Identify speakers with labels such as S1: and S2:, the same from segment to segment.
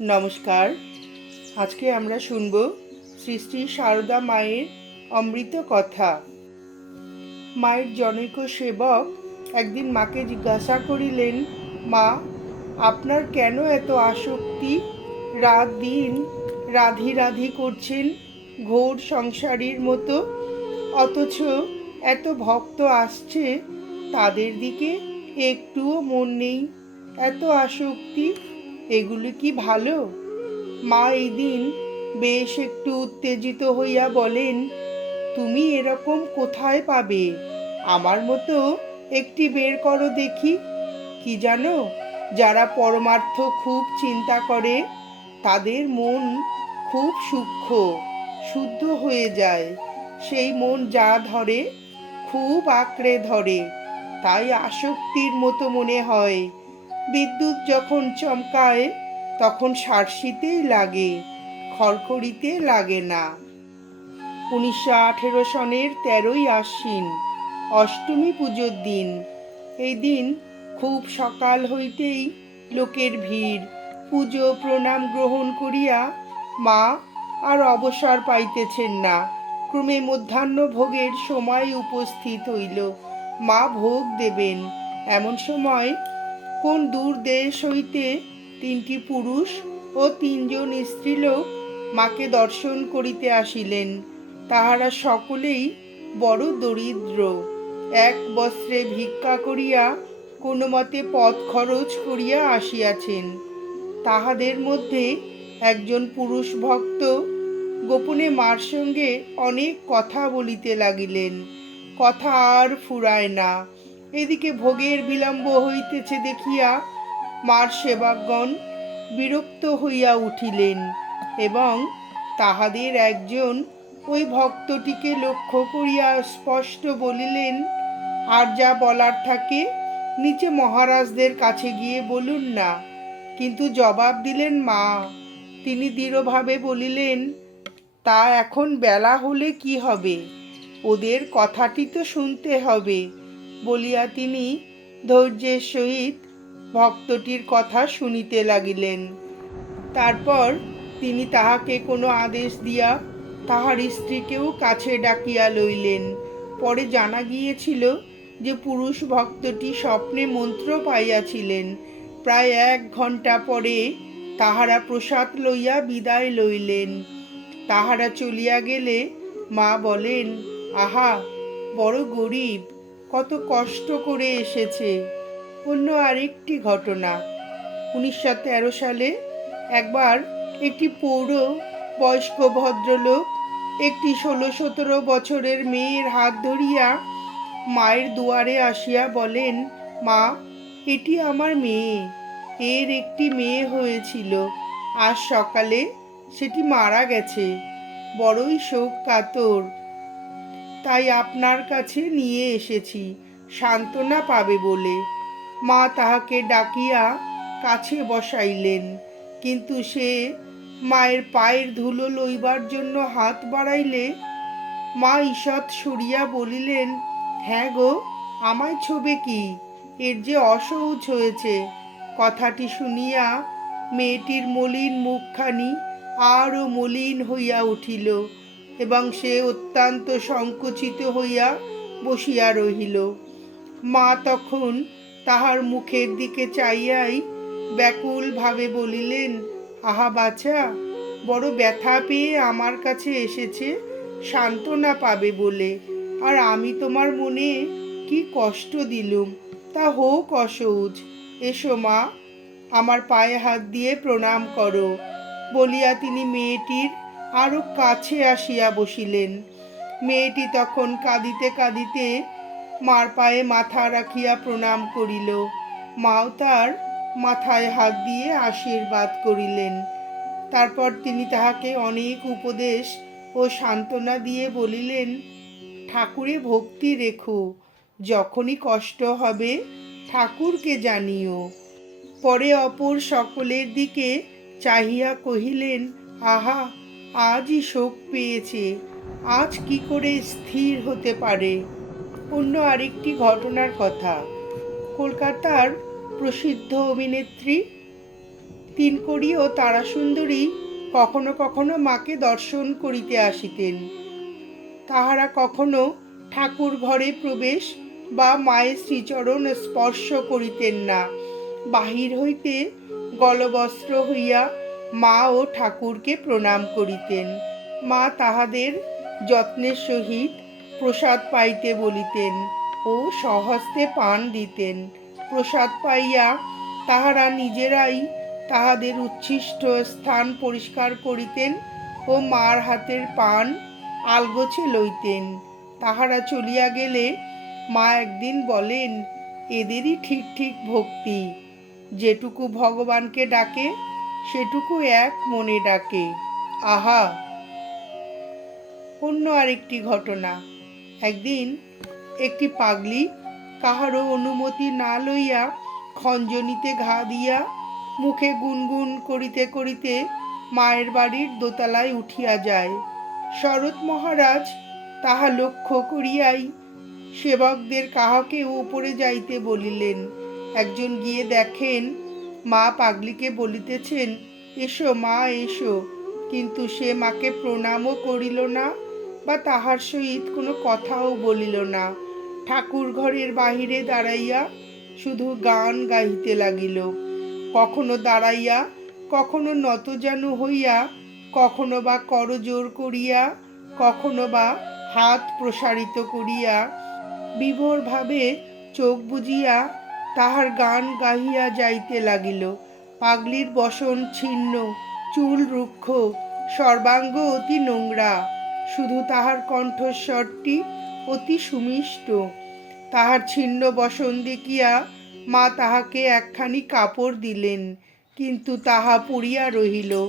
S1: নমস্কার। আজকে আমরা শুনব শ্রী শ্রী সারদা মায়ের অমৃত কথা। মায়ের জনৈক সেবক একদিন মাকে জিজ্ঞাসা করিলেন, মা, আপনার কেন এত আসক্তি? রাত দিন রাধি রাধি করছেন ঘোর সংসারীর মতো। অথচ এত ভক্ত আসছে, তাদের দিকে একটুও মন নেই। এত আসক্তি এগুলি কি ভালো? মা এই দিন বেশ একটু উত্তেজিত হইয়া বলেন, তুমি এরকম কোথায় পাবে? আমার মতো একটি বের করো দেখি। কি জানো, যারা পরমার্থ খুব চিন্তা করে, তাদের মন খুব সূক্ষ্ম, শুদ্ধ হয়ে যায়। সেই মন যা ধরে, খুব আঁকড়ে ধরে। তাই আসক্তির মতো মনে হয়। বিদ্যুৎ যখন চমকায়, তখন সারসিতেই লাগে, খড়খড়িতে লাগে না। উনিশশো আঠেরো সনের তেরোই আশ্বিন, অষ্টমী পুজোর দিন। এই দিন খুব সকাল হইতেই লোকের ভিড়। পুজো প্রণাম গ্রহণ করিয়া মা আর অবসর পাইতেছেন না। ক্রমে মধ্যাহ্ন ভোগের সময় উপস্থিত হইল। মা ভোগ দেবেন। এমন সময় কোন দূর দেশ হইতে তিনটি পুরুষ ও তিনজন স্ত্রীলোক মাকে দর্শন করিতে আসিলেন, তাহারা সকলেই বড় দরিদ্র। এক বস্ত্রে ভিক্ষা করিয়া কোনো মতে পথ খরচ করিয়া আসিয়াছেন। তাহাদের মধ্যে একজন পুরুষ ভক্ত গোপনে মার সঙ্গে অনেক কথা বলিতে লাগিলেন, কথা আর ফুরায় না। এদিকে ভোগের বিলম্ব হইতেছে দেখিয়া মার সেবাগণ বিরক্ত হইয়া উঠিলেন এবং তাহাদের একজন ওই ভক্তটিকে লক্ষ্য করিয়া স্পষ্ট বলিলেন, আর যা বলার থাকে, নিচে মহারাজদের কাছে গিয়ে বলুন না। কিন্তু জবাব দিলেন, মা। তিনি দৃঢ়ভাবে বলিলেন, তা এখন বেলা হলে কি হবে? ওদের কথাটি তো শুনতে হবে। বলিয়া তিনি ধৈর্যের সহিত ভক্তটির কথা শুনিতে লাগিলেন। তারপর তিনি তাহাকে কোনো আদেশ দিয়া তাহার স্ত্রীকেও কাছে ডাকিয়া লইলেন। পরে জানা গিয়েছিল যে পুরুষ ভক্তটি স্বপ্নে মন্ত্র পাইয়াছিলেন। প্রায় এক ঘণ্টা পরে তাহারা প্রসাদ লইয়া বিদায় লইলেন। তাহারা চলিয়া গেলে মা বলেন, আহা, বড় গরিব কত কষ্ট করে এসেছে। অন্য আরেকটি ঘটনা। উনিশশো তেরো সালে একবার একটি পৌর বয়স্ক ভদ্রলোক একটি ষোলো সতেরো বছরের মেয়ের হাত ধরিয়া মায়ের দুয়ারে আসিয়া বলেন, মা, এটি আমার মেয়ে। এর একটি মেয়ে হয়েছিল। আজ সকালে সেটি মারা গেছে। বড়ই শোক কাতর। তাই আপনার কাছে নিয়ে এসেছি, সান্ত্বনা পাবে বলে। মা তাহাকে ডাকিয়া কাছে বসাইলেন, কিন্তু সে মায়ের পায়ের ধুলো লইবার জন্য হাত বাড়াইলে মা ঈষৎ সরিয়া বলিলেন হ্যাঁ গো, আমায় ছবে কি? এর যে অসহজ হয়েছে। কথাটি শুনিয়া মেয়েটির মলিন মুখখানি আরও মলিন হইয়া উঠিল। এবং সে অত্যন্ত সংকুচিত হইয়া বসিয়া রহিল। মা তখন তাহার মুখের দিকে চাইয়াই ব্যাকুলভাবে বলিলেন, আহা বাছা, বড় ব্যথা পেয়ে আমার কাছে এসেছে, সান্ত্বনা পাবে বলে। আর আমি তোমার মনে কি কষ্ট দিলুম, তা হোক অসৌজ এসো মা, আমার পায়ে হাত দিয়ে প্রণাম করো। বলিয়া তিনি মেয়েটির আরও কাছে আসিয়া বসিলেন। মেয়েটি তখন কাঁদিতে কাঁদিতে মার পায়ে মাথা রাখিয়া প্রণাম করিল। মাও তার মাথায় হাত দিয়ে আশীর্বাদ করিলেন। তারপর তিনি তাহাকে অনেক উপদেশ ও সান্ত্বনা দিয়ে বলিলেন, ঠাকুরে, ভক্তি রেখো। যখনই কষ্ট হবে, ঠাকুরকে জানিও। পরে অপর সকলের দিকে চাহিয়া কহিলেন, আহা আজই শোক পেয়েছে। আজ কি করে স্থির হতে পারে? অন্য আরেকটি ঘটনার কথা। কলকাতার প্রসিদ্ধ অভিনেত্রী তিনকড়ি ও তারাসুন্দরী কখনো কখনো মাকে দর্শন করিতে আসিতেন। তাহারা কখনো ঠাকুর ঘরে প্রবেশ বা মায়ের শ্রীচরণ স্পর্শ করিতেন না। বাহির হইতে গলবস্ত্র হইয়া মা ও ঠাকুরকে প্রণাম করিতেন। মা তাহাদের যত্নের সহিত প্রসাদ পাইতে বলিতেন ও সহস্তে পান দিতেন। প্রসাদ পাইয়া তাহারা নিজেরাই তাহাদের উচ্ছিষ্ট স্থান পরিষ্কার করিতেন ও মার হাতের পান আলগোছে লইতেন। তাহারা চলিয়া গেলে মা একদিন বলেন, এদেরই ঠিক ঠিক ভক্তি। যেটুকু ভগবানকে ডাকে সেটুকু এক মনে ডাকে, আহা! অন্য আরেকটি ঘটনা। একদিন একটি পাগলি কাহারও অনুমতি না লইয়া খঞ্জনিতে ঘা দিয়া মুখে গুনগুন করিতে করিতে মায়ের বাড়ির দোতলায় উঠিয়া যায়। শরৎ মহারাজ তাহা লক্ষ্য করিয়াই সেবকদের কাহাকে উপরে যাইতে বলিলেন। একজন গিয়ে দেখেন মা পাগলিকে বলিতেছেন, এসো মা, এসো। কিন্তু সে মাকে প্রণামও করিল না বা তাহার সহিত কোনো কথাও বলিল না। ঠাকুর ঘরের বাহিরে দাঁড়াইয়া শুধু গান গাইতে লাগিল। কখনো দাঁড়াইয়া, কখনো নতজানু হইয়া, কখনো বা করজোর করিয়া, কখনো বা হাত প্রসারিত করিয়া, বিভোরভাবে চোখ বুজিয়া তাহার গান গাহিয়া যাইতে লাগিল। পাগলির বসন ছিন্ন, চুল রুক্ষ, সর্বাঙ্গ অতি নোংরা। শুধু তাহার কণ্ঠস্বরটি অতি সুমিষ্ট। তাহার ছিন্ন বসন দেখিয়া মা তাহাকে একখানি কাপড় দিলেন, কিন্তু তাহা পড়িয়া রহিল।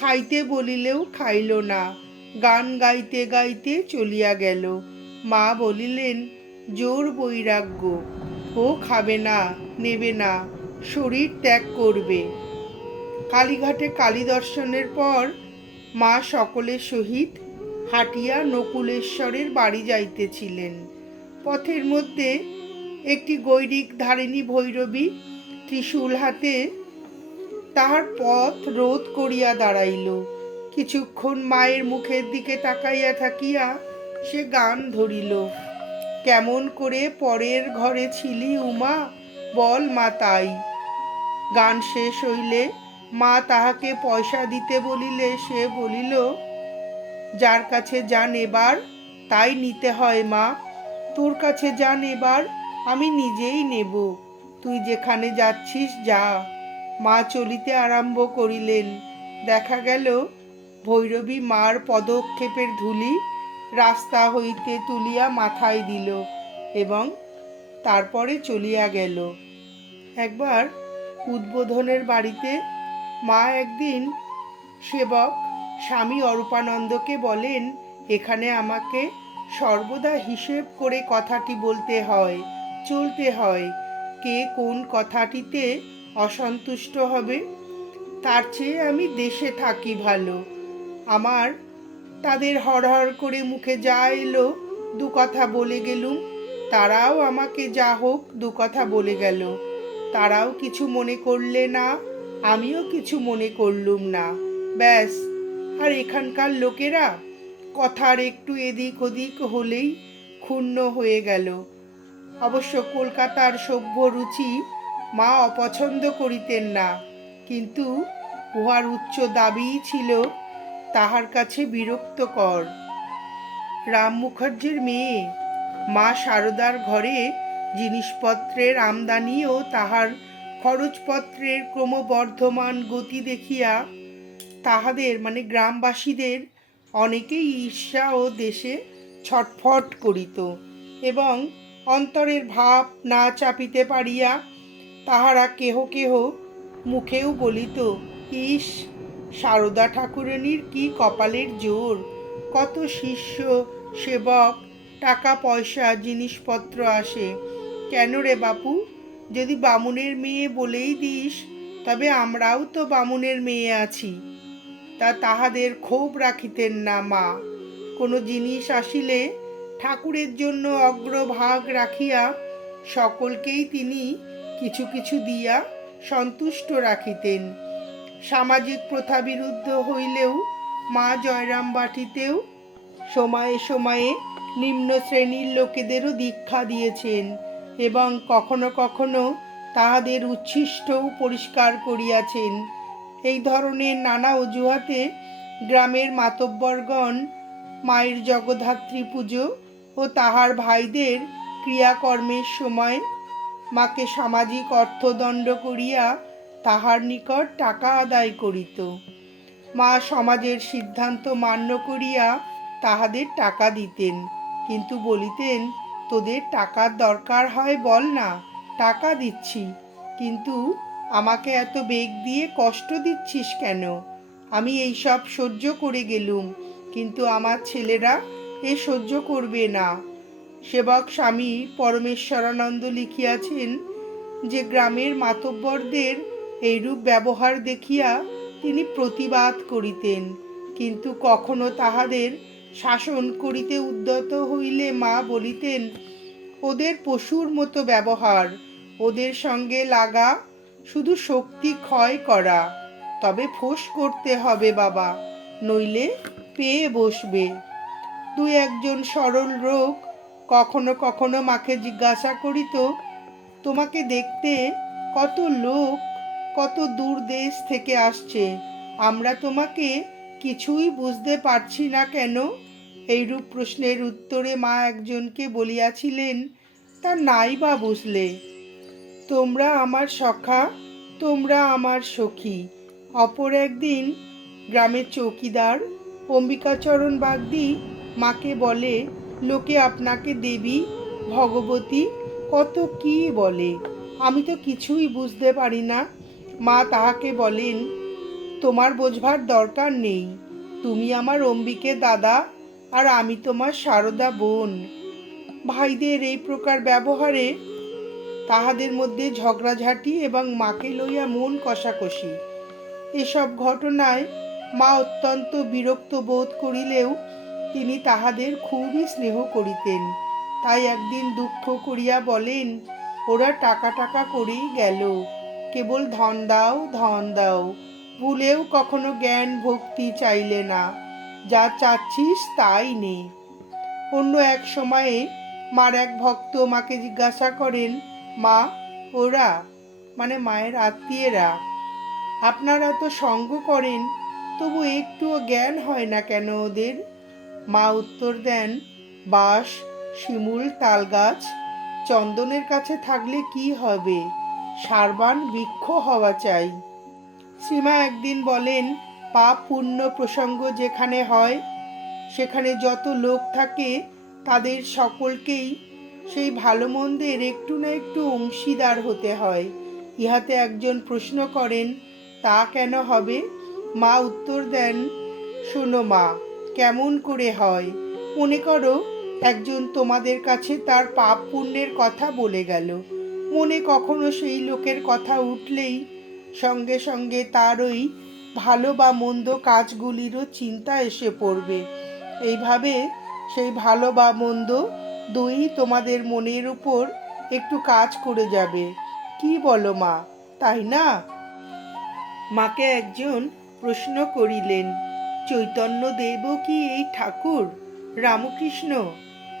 S1: খাইতে বলিলেও খাইল না। গান গাইতে গাইতে চলিয়া গেল। মা বলিলেন, জোর বৈরাগ্য। ও খাবে না, নেবে না, শরীর ত্যাগ করবে। কালীঘাটে কালী দর্শনের পর মা সকলের সহিত হাটিয়া নকুলেশ্বরের বাড়ি যাইতেছিলেন। পথের মধ্যে একটি গৈরিক ধারিণী ভৈরবী ত্রিশূল হাতে তাহার পথ রোধ করিয়া দাঁড়াইল। কিছুক্ষণ মায়ের মুখের দিকে তাকাইয়া থাকিয়া সে গান ধরিল। কেমন করে পরের ঘরে ছিলি উমা? বল মা তাই। গান শেষ হইলে মা তাহাকে পয়সা দিতে বলিলে সে বলিল, যার কাছে যান এবার, তাই নিতে হয় মা। তোর কাছে যান এবার, আমি নিজেই নেব। তুই যেখানে যাচ্ছিস যা। মা চলিতে আরম্ভ করিলেন। দেখা গেল, ভৈরবী মার পদক্ষেপের ধূলি রাস্তা হইতে তুলিয়া মাথায় দিল এবং তারপরে চলিয়া গেল। একবার উদ্বোধনের বাড়িতে মা একদিন, সেবক, স্বামী অরূপানন্দকে বলেন, এখানে আমাকে সর্বদা হিসেব করে কথাটি বলতে হয়, চলতে হয়। কে কোন কথাটিতে অসন্তুষ্ট হবে, তার চেয়ে আমি দেশে থাকি ভালো। আমার তাদের হরহর করে মুখে যা এলো, দু কথা বলে গেলুম। তারাও আমাকে যা হোক দু কথা বলে গেল। তারাও কিছু মনে করলে না, আমিও কিছু মনে করলুম না। ব্যাস, আর এখানকার লোকেরা কথার একটু এদিক ওদিক হলেই ক্ষুণ্ণ হয়ে গেল। অবশ্য কলকাতার সভ্য রুচি মা অপছন্দ করিতেন না, কিন্তু উহার উচ্চ দাবিই ছিল তাহার কাছে বিরক্তকর। রাম মুখার্জির মেয়ে, মা সারদার ঘরে জিনিসপত্রের আমদানি ও তাহার খরচপত্রের ক্রমবর্ধমান গতি দেখিয়া তাহাদের মানে গ্রামবাসীদের, অনেকেই ঈর্ষা ও দেশে ছটফট করিত এবং অন্তরের ভাব না চাপিতে পারিয়া তাহারা কেহ কেহ মুখেও বলিত, ইস সারদা ঠাকুরানীর কি কপালের জোর? কত শিষ্য, সেবক, টাকা, পয়সা, জিনিসপত্র আসে। কেন রে বাপু? যদি বামুনের মেয়ে বলেই দিস, তবে আমরাও তো বামুনের মেয়ে আছি। তা তাহাদের ক্ষোভ রাখিতেন না মা। কোনো জিনিস আসিলে ঠাকুরের জন্য অগ্রভাগ রাখিয়া সকলকেই তিনি কিছু কিছু দিয়া সন্তুষ্ট রাখিতেন। সামাজিক প্রথা বিরুদ্ধ হইলেও মা জয়রাম বাটিতেও সময়ে সময়ে নিম্ন শ্রেণির লোকেদেরও দীক্ষা দিয়েছেন এবং কখনো কখনো তাহাদের উচ্ছিষ্টও পরিষ্কার করিয়াছেন। এই ধরনের নানা অজুহাতে গ্রামের মাতব্বরগণ মায়ের জগদ্ধাত্রী পুজো ও তাহার ভাইদের ক্রিয়াকর্মের সময় মাকে সামাজিক অর্থদণ্ড করিয়া তাহার নিকট টাকা আদায় করিত। মা সমাজের সিদ্ধান্ত মান্য করিয়া তাহাদের টাকা দিতেন, কিন্তু বলিতেন, তোদের টাকার দরকার হয় বল না, টাকা দিচ্ছি, কিন্তু আমাকে এত বেগ দিয়ে কষ্ট দিচ্ছিস কেন? আমি এই সব সহ্য করে গেলুম, কিন্তু আমার ছেলেরা এ সহ্য করবে না। সেবক স্বামী পরমেশ্বরানন্দ লিখিয়াছেন যে, গ্রামের মাতব্বরদের এইরূপ ব্যবহার দেখিয়া তিনি প্রতিবাদ করিতেন। কিন্তু কখনো তাহাদের শাসন করিতে উদ্যত হইলে মা বলিতেন, ওদের পশুর মতো ব্যবহার, ওদের সঙ্গে লাগা শুধু শক্তি ক্ষয় করা, তবে ফোঁস করতে হবে বাবা, নইলে পেয়ে বসবে। দুই একজন সরল রোগ কখনো কখনো মাকে জিজ্ঞাসা করিত, তোমাকে দেখতে কত লোক কত দূর দেশ থেকে আসছে। আমরা তোমাকে কিছুই বুঝতে পারছি না কেন? এইরূপ প্রশ্নের উত্তরে মা একজনকে বলিয়াছিলেন, তা নাই বা বুঝলে। তোমরা আমার সখা, তোমরা আমার সখী। অপর একদিন গ্রামের চৌকিদার অম্বিকাচরণ বাগদি মাকে বলে, লোকে আপনাকে দেবী, ভগবতী, কত কি বলে? আমি তো কিছুই বুঝতে পারি না। মা তাহাকে বলেন, তোমার বোঝবার দরকার নেই। তুমি আমার অম্বিকে দাদা, আর আমি তোমার সারদা বোন। ভাইদের এই প্রকার ব্যবহারে তাহাদের মধ্যে ঝগড়াঝাঁটি এবং মাকে লইয়া মন কষাকষি। এসব ঘটনায় মা অত্যন্ত বিরক্ত বোধ করিলেও তিনি তাহাদের খুবই স্নেহ করিতেন। তাই একদিন দুঃখ করিয়া বলেন, ওরা টাকা টাকা করেই গেল। কেবল ধন দাও ধন দাও। ভুলেও কখনো জ্ঞান ভক্তি চাইলে না। যা চাচ্ছিস তাই নে। অন্য এক সময়ে মার এক ভক্ত মাকে জিজ্ঞাসা করেন, মা, ওরা? মানে মায়ের আত্মীয়রা। আপনারা তো সঙ্গ করেন, তবু একটুও জ্ঞান হয় না কেন ওদের? মা উত্তর দেন, বাঁশ, শিমুল, তালগাছ, চন্দনের কাছে থাকলে কি হবে? সারবান বৃক্ষ হওয়া চাই। শ্রীমা একদিন বলেন, পাপ পুণ্য প্রসঙ্গ যেখানে হয়, সেখানে যত লোক থাকে, তাদের সকলকেই সেই ভালো মন্দের একটু না একটু অংশীদার হতে হয়। ইহাতে একজন প্রশ্ন করেন, তা কেন হবে? মা উত্তর দেন, শোনো মা, কেমন করে হয়? মনে করো একজন তোমাদের কাছে তার পাপ পুণ্যের কথা বলে গেল। মনে কখনো সেই লোকের কথা উঠলেই সঙ্গে সঙ্গে তার ওই ভালো বা মন্দ কাজগুলিরও চিন্তা এসে পড়বে। এইভাবে সেই ভালো বা মন্দ দুই তোমাদের মনের উপর একটু কাজ করে যাবে। কি বলো মা, তাই না? মাকে একজন প্রশ্ন করিলেন চৈতন্য দেব কি এই ঠাকুর? রামকৃষ্ণ।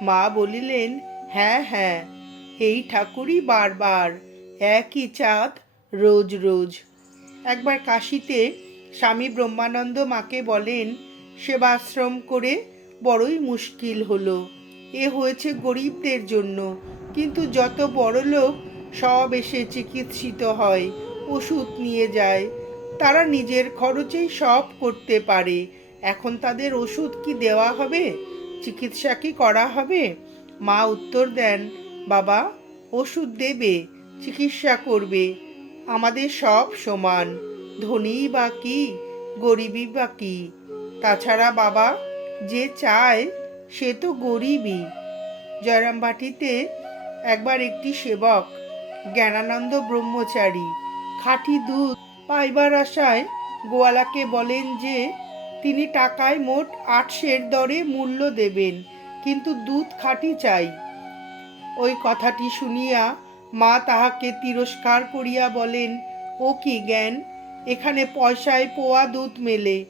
S1: মা বলিলেন হ্যাঁ হ্যাঁ। এই ঠাকুরই বারবার। একই চাঁদ, রোজ রোজ। একবার কাশিতে স্বামী ব্রহ্মানন্দ মাকে বলেন, সেবাশ্রম করে বড়ই মুশকিল হলো। এ হয়েছে গরিবদের জন্য। কিন্তু যত বড় লোক, সব এসে চিকিৎসিত হয়, ওষুধ নিয়ে যায়। তারা নিজের খরচেই সব করতে পারে। এখন তাদের ওষুধ কি দেওয়া হবে? চিকিৎসা কি করা হবে? মা উত্তর দেন বাবা, ওষুধ দেবে, চিকিৎসা করবে। আমাদের সব সমান। ধনী বা কি গরিবই বা কি। তাছাড়া বাবা, যে চায়, সে তো গরিবই। জয়রামবাটিতে একবার একটি সেবক, জ্ঞানানন্দ ব্রহ্মচারী, খাঁটি দুধ পাইবার আশায় গোয়ালাকে বলেন যে, তিনি টাকায় মোট আটশের দরে মূল্য দেবেন, কিন্তু দুধ খাঁটি চাই। ওই কথাটি শুনিয়া মা তাহাকে তিরস্কার করিয়া বলেন, ও কি জ্ঞান? এখানে পয়সায় পোয়া দুধ মেলে।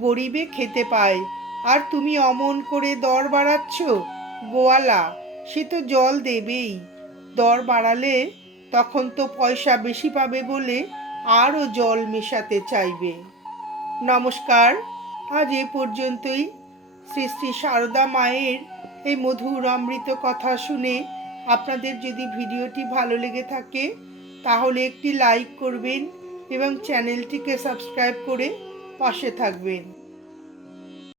S1: গরিবে খেতে পায়। আর তুমি অমন করে দর বাড়াচ্ছ? গোয়ালা, সে তো জল দেবেই। দর বাড়ালে তখন তো পয়সা বেশি পাবে বলে আরও জল মেশাতে চাইবে। নমস্কার। আজ এ পর্যন্তই। শ্রী শ্রী সারদা মায়ের এই মধুর অমৃত কথা শুনে আপনাদের যদি ভিডিওটি ভালো লেগে থাকে, তাহলে একটি লাইক করবেন এবং চ্যানেলটিকে সাবস্ক্রাইব করে পাশে থাকবেন।